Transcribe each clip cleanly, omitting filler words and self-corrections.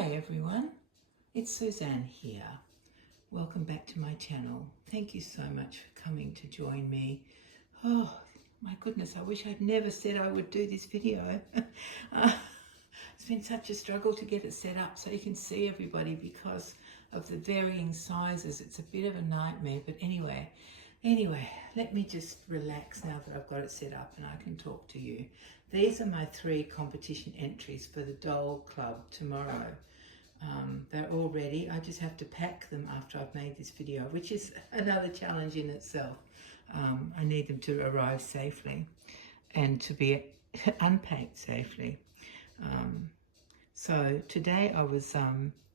Hi everyone, it's Suzanne here. Welcome back to my channel. Thank you so much for coming to join me. Oh my goodness, I wish I'd never said I would do this video. It's been such a struggle to get it set up so you can see everybody because of the varying sizes. It's a bit of a nightmare, but anyway, let me just relax now that I've got it set up and I can talk to you. These are my 3 competition entries for the doll club tomorrow. They're all ready. I just have to pack them after I've made this video, which is another challenge in itself. I need them to arrive safely and to be unpacked safely. So today I was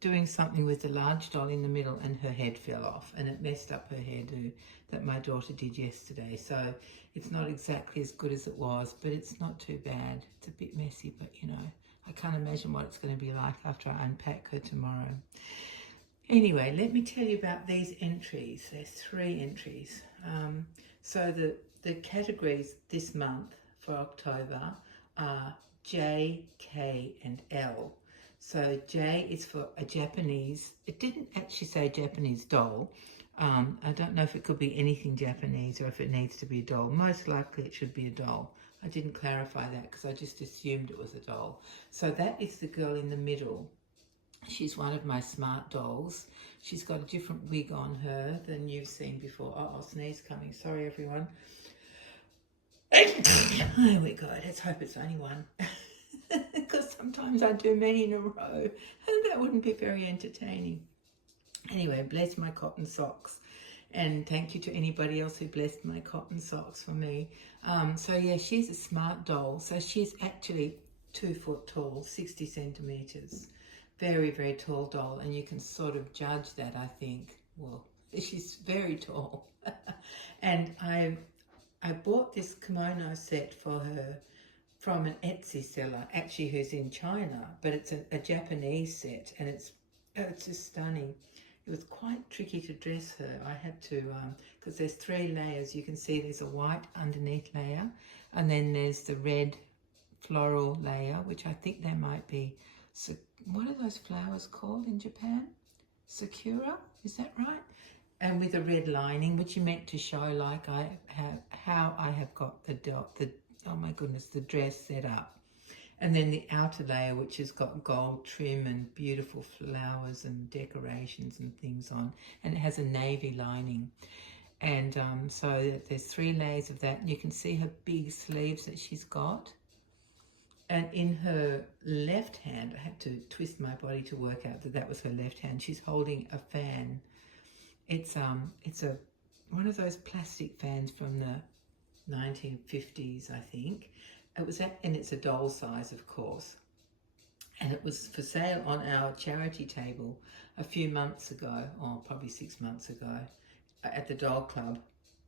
doing something with the large doll in the middle and her head fell off and it messed up her hairdo that my daughter did yesterday. So it's not exactly as good as it was, but it's not too bad. It's a bit messy, but you know, I can't imagine what it's going to be like after I unpack her tomorrow. Anyway, let me tell you about these entries. There's 3 entries. So the categories this month for October are J, K and L. So J is for a Japanese, it didn't actually say Japanese doll. I don't know if it could be anything Japanese or if it needs to be a doll. Most likely it should be a doll. I didn't clarify that because I just assumed it was a doll. So that is the girl in the middle. She's one of my smart dolls. She's got a different wig on her than you've seen before. Oh, sneeze coming. Sorry, everyone. There we go. Let's hope it's only one. Because sometimes I do many in a row and that wouldn't be very entertaining. Anyway, bless my cotton socks. And thank you to anybody else who blessed my cotton socks for me. So yeah, she's a smart doll. So she's actually 2 foot tall, 60 centimeters. Very, very tall doll. And you can sort of judge that, I think. Well, she's very tall. And I bought this kimono set for her from an Etsy seller, actually who's in China, but it's a Japanese set, and it's just stunning. It was quite tricky to dress her. I had to, because there's 3 layers. You can see there's a white underneath layer, and then there's the red floral layer, which I think they might be, what are those flowers called in Japan? Sakura, is that right? And with a red lining, which you meant to show like how I have got the oh my goodness, the dress set up. And then the outer layer, which has got gold trim and beautiful flowers and decorations and things on. And it has a navy lining. And so there's 3 layers of that. And you can see her big sleeves that she's got. And in her left hand, I had to twist my body to work out that that was her left hand. She's holding a fan. It's one of those plastic fans from the 1950s, I think. And it's a doll size, of course. And it was for sale on our charity table a few months ago, or probably 6 months ago, at the doll club.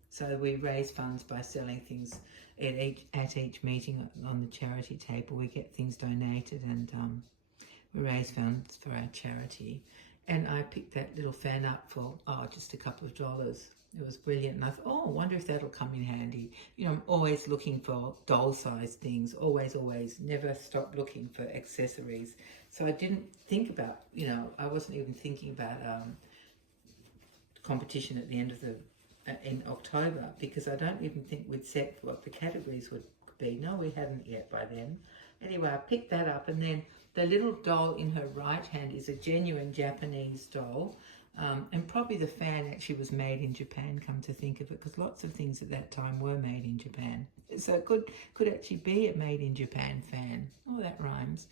So we raise funds by selling things at each meeting on the charity table. We get things donated and we raise funds for our charity. And I picked that little fan up for, just a couple of dollars. It was brilliant. And I thought, I wonder if that'll come in handy. You know, I'm always looking for doll-sized things. Always, never stop looking for accessories. So I didn't think about, I wasn't even thinking about competition at the end of in October, because I don't even think we'd set what the categories would be. No, we hadn't yet by then. Anyway, I picked that up, and then the little doll in her right hand is a genuine Japanese doll. And probably the fan actually was made in Japan, come to think of it, because lots of things at that time were made in Japan. So it could actually be a made in Japan fan. Oh, that rhymes.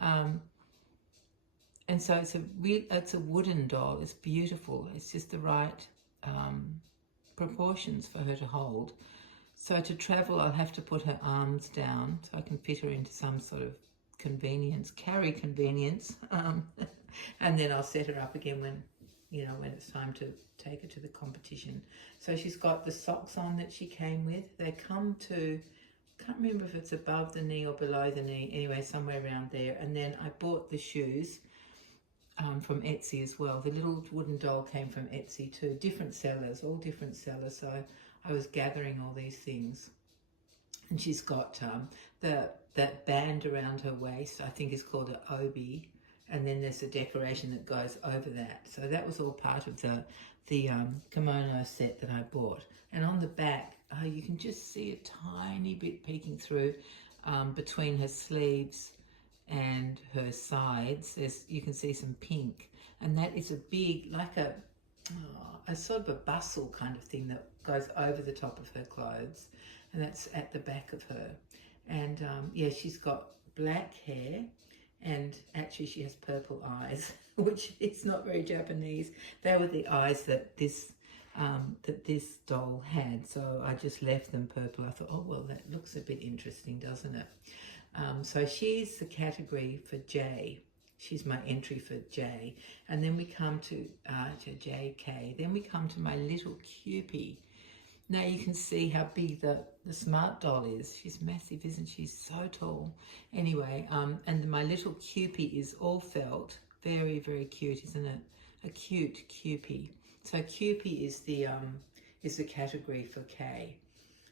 And so it's a wooden doll. It's beautiful. It's just the right proportions for her to hold. So to travel, I'll have to put her arms down so I can fit her into some sort of carry convenience. And then I'll set her up again when it's time to take her to the competition. So she's got the socks on that she came with. They come to, can't remember if it's above the knee or below the knee. Anyway, somewhere around there. And then I bought the shoes from Etsy as well. The little wooden doll came from Etsy too. Different sellers, all different sellers. So I was gathering all these things. And she's got that band around her waist, I think is called an obi. and then there's a decoration that goes over that. So that was all part of the kimono set that I bought. And on the back, you can just see a tiny bit peeking through between her sleeves and her sides. You can see some pink, and that is a big, like a sort of a bustle kind of thing that goes over the top of her clothes, and that's at the back of her. And yeah, she's got black hair, and actually she has purple eyes, which is not very Japanese. They were the eyes that this doll had, so I just left them purple. I thought, oh well, that looks a bit interesting, doesn't it? So she's the category for J. She's my entry for J. And then we come to JK. Then we come to my little Kewpie. Now you can see how big the smart doll is. She's massive, isn't she? So tall. Anyway, and my little Kewpie is all felt. Very, very cute, isn't it? A cute Kewpie. So Kewpie is the category for K.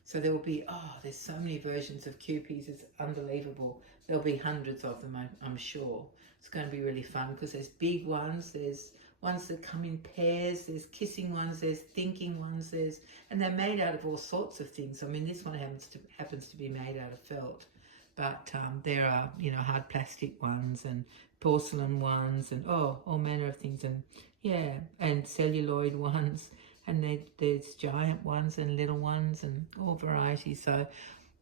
So there will be, there's so many versions of Kewpies, it's unbelievable. There'll be hundreds of them, I'm sure. It's going to be really fun because there's big ones, there's ones that come in pairs, there's kissing ones, there's thinking ones, and they're made out of all sorts of things. I mean, this one happens to be made out of felt, but there are, hard plastic ones and porcelain ones and all manner of things, and yeah, and celluloid ones. And there's giant ones and little ones and all varieties. So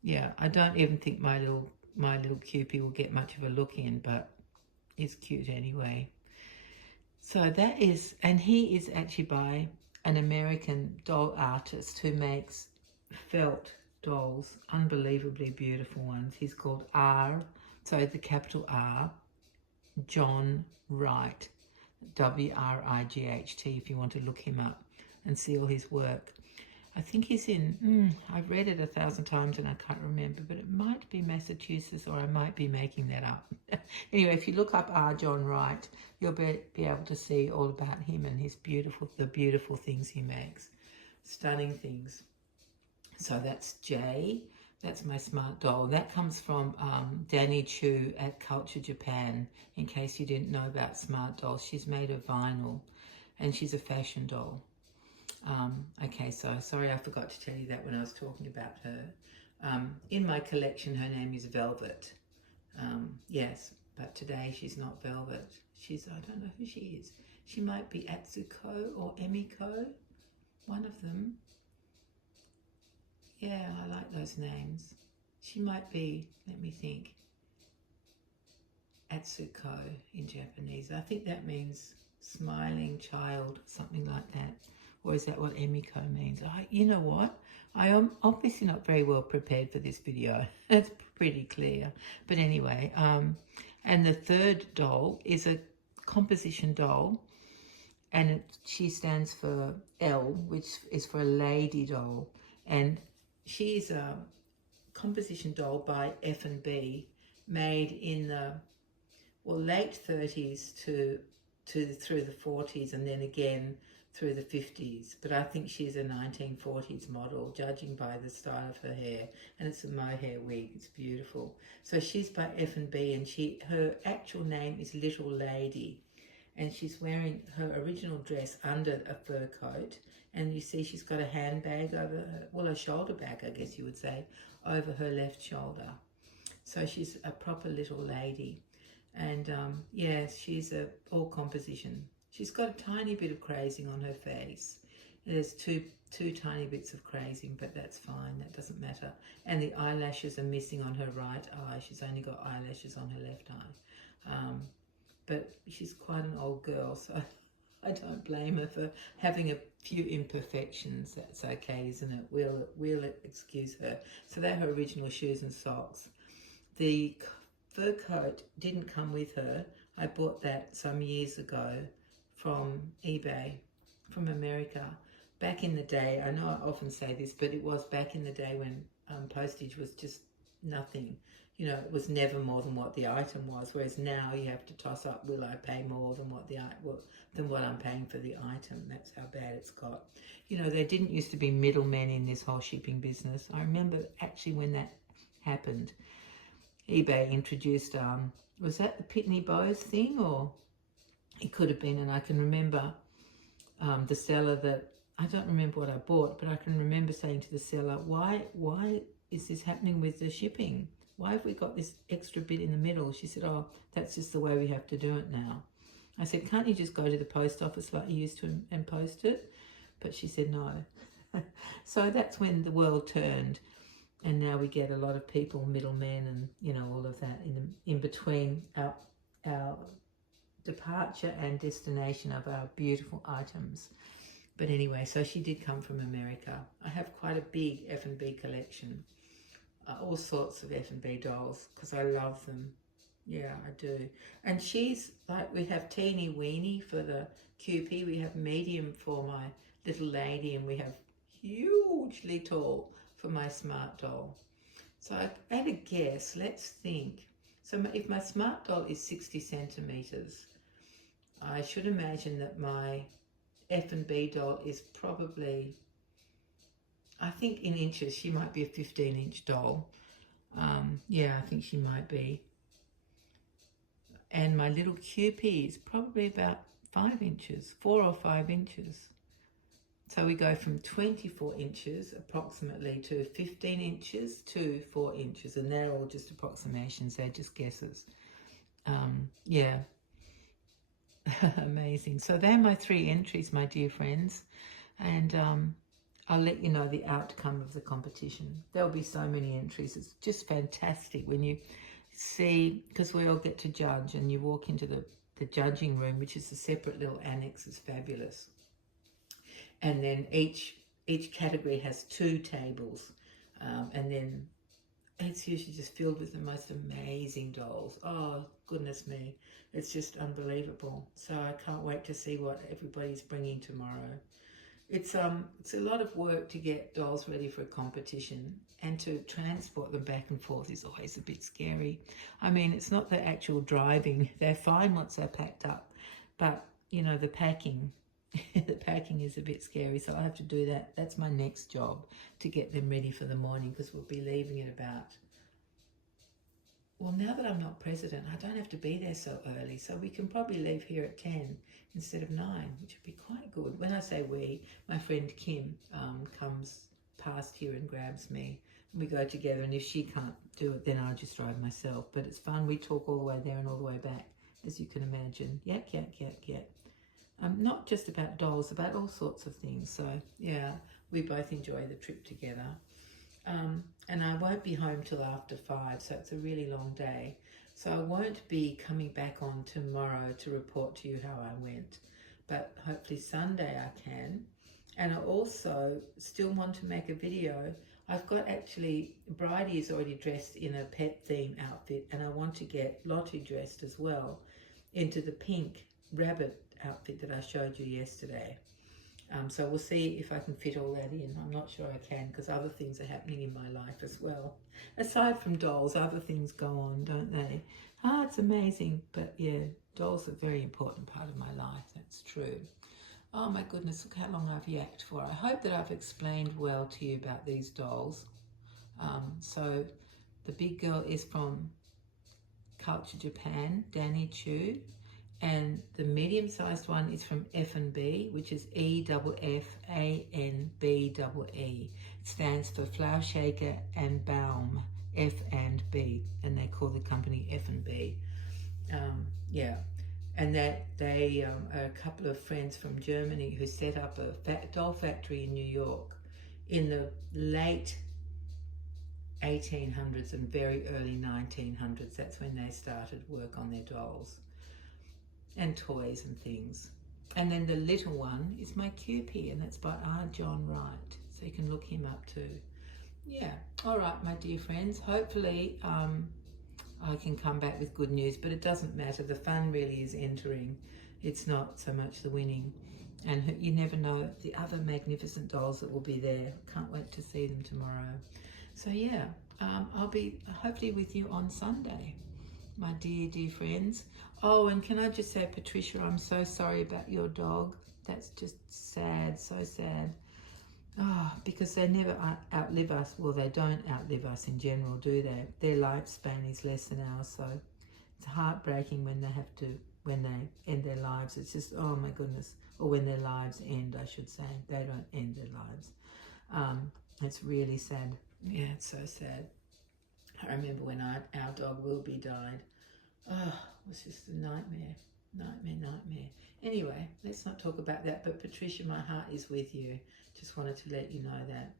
yeah, I don't even think my little Kewpie will get much of a look in, but he's cute anyway. So that is, and he is actually by an American doll artist who makes felt dolls, unbelievably beautiful ones. He's called R, so the capital R, John Wright, W-R-I-G-H-T, if you want to look him up and see all his work. I think he's in, I've read it 1,000 times and I can't remember, but it might be Massachusetts, or I might be making that up. Anyway, if you look up R. John Wright, you'll be able to see all about him and the beautiful things he makes. Stunning things. So that's J. That's my smart doll. That comes from Danny Chu at Culture Japan, in case you didn't know about smart dolls. She's made of vinyl and she's a fashion doll. Okay, so sorry I forgot to tell you that when I was talking about her. In my collection, her name is Velvet. Yes, but today she's not Velvet. I don't know who she is. She might be Atsuko or Emiko, one of them. Yeah, I like those names. She might be, let me think, Atsuko in Japanese. I think that means smiling child, something like that. Or is that what Emiko means? You know what? I am obviously not very well prepared for this video. It's pretty clear. But anyway, and the third doll is a composition doll. And she stands for L, which is for a lady doll. And she's a composition doll by F&B, made in the late 30s to through the 40s, and then again through the 50s. But I think she's a 1940s model, judging by the style of her hair, and it's a mohair wig. It's beautiful. So she's by F&B, and her actual name is Little Lady, and she's wearing her original dress under a fur coat, and you see she's got a handbag over her, a shoulder bag, I guess you would say, over her left shoulder. So she's a proper little lady. And yes, she's all composition. She's got a tiny bit of crazing on her face. There's two tiny bits of crazing, but that's fine. That doesn't matter. And the eyelashes are missing on her right eye. She's only got eyelashes on her left eye. But she's quite an old girl, so I don't blame her for having a few imperfections. That's okay, isn't it? We'll excuse her. So they're her original shoes and socks. The fur coat didn't come with her. I bought that some years ago from eBay, from America. Back in the day, I know I often say this, but it was back in the day when postage was just nothing. You know, it was never more than what the item was, whereas now you have to toss up, will I pay more than what I'm paying for the item? That's how bad it's got. You know, there didn't used to be middlemen in this whole shipping business. I remember actually when that happened. eBay introduced, was that the Pitney Bowes thing, or it could have been, and I can remember the seller that, I don't remember what I bought, but I can remember saying to the seller, why is this happening with the shipping? Why have we got this extra bit in the middle? She said, oh, that's just the way we have to do it now. I said, can't you just go to the post office like you used to and post it? But she said no. So that's when the world turned, and now we get a lot of people, middlemen, and you know, all of that in between our departure and destination of our beautiful items. But anyway, so she did come from America. I have quite a big F&B collection, all sorts of F&B dolls, because I love them. Yeah, I do. And she's like, we have teeny weeny for the Kewpie, we have medium for my little lady, and we have hugely tall for my smart doll. So at a guess, let's think. So if my smart doll is 60 centimeters, I should imagine that my F&B doll is probably, I think in inches, she might be a 15-inch doll. Yeah, I think she might be. And my little Kewpie is probably about 5 inches, 4 or 5 inches. So we go from 24 inches approximately to 15 inches to 4 inches, and they're all just approximations, they're just guesses. Yeah. Amazing. So they're my 3 entries, my dear friends, and I'll let you know the outcome of the competition. There'll be so many entries. It's just fantastic when you see, because we all get to judge, and you walk into the judging room, which is a separate little annex. Is fabulous. And then each category has 2 tables, and then it's usually just filled with the most amazing dolls. Oh, goodness me. It's just unbelievable. So I can't wait to see what everybody's bringing tomorrow. It's a lot of work to get dolls ready for a competition, and to transport them back and forth is always a bit scary. I mean, it's not the actual driving. They're fine once they're packed up, but, you know, the packing, the packing is a bit scary, so I have to do that. That's my next job, to get them ready for the morning, because we'll be leaving at about, well, now that I'm not president, I don't have to be there so early, so we can probably leave here at 10 instead of 9, which would be quite good. When I say we, my friend Kim comes past here and grabs me, and we go together, and if she can't do it, then I'll just drive myself. But it's fun. We talk all the way there and all the way back, as you can imagine. Yak, yak, yak, yak. Not just about dolls, about all sorts of things. So yeah, we both enjoy the trip together. And I won't be home till after 5, so it's a really long day. So I won't be coming back on tomorrow to report to you how I went, but hopefully Sunday I can. And I also still want to make a video. I've got, actually, Bridie is already dressed in a pet theme outfit, and I want to get Lottie dressed as well into the pink rabbit outfit that I showed you yesterday. So we'll see if I can fit all that in. I'm not sure I can, because other things are happening in my life as well. Aside from dolls, other things go on, don't they? It's amazing. But yeah, dolls are a very important part of my life. That's true. Oh my goodness, look how long I've yacked for. I hope that I've explained well to you about these dolls. So the big girl is from Culture Japan, Danny Chu. And the medium-sized one is from F&B, which is EFFANBEE. It stands for Flower Shaker and Baum, F&B, and they call the company F&B. Yeah, and that they are a couple of friends from Germany who set up a doll factory in New York in the late 1800s and very early 1900s. That's when they started work on their dolls and toys and things. And then the little one is my Kewpie, and that's by R. John Wright, so you can look him up too. Yeah, all right, my dear friends, hopefully I can come back with good news, but it doesn't matter. The fun really is entering. It's not so much the winning. And you never know the other magnificent dolls that will be there. Can't wait to see them tomorrow. So yeah, I'll be hopefully with you on Sunday, my dear, dear friends. Oh, and can I just say, Patricia, I'm so sorry about your dog. That's just sad, so sad. because they never outlive us. Well, they don't outlive us in general, do they? Their lifespan is less than ours, so it's heartbreaking when when they end their lives. It's just, oh my goodness. Or when their lives end, I should say. They don't end their lives. It's really sad. Yeah, it's so sad. I remember when our dog Wilby died. Oh, it was just a nightmare. Nightmare. Anyway, let's not talk about that. But Patricia, my heart is with you. Just wanted to let you know that.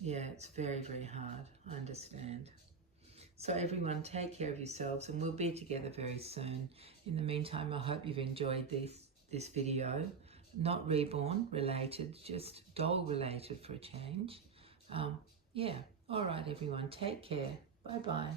Yeah, it's very, very hard. I understand. So everyone, take care of yourselves, and we'll be together very soon. In the meantime, I hope you've enjoyed this video. Not reborn related, just doll related for a change. Yeah. All right, everyone. Take care. Bye-bye.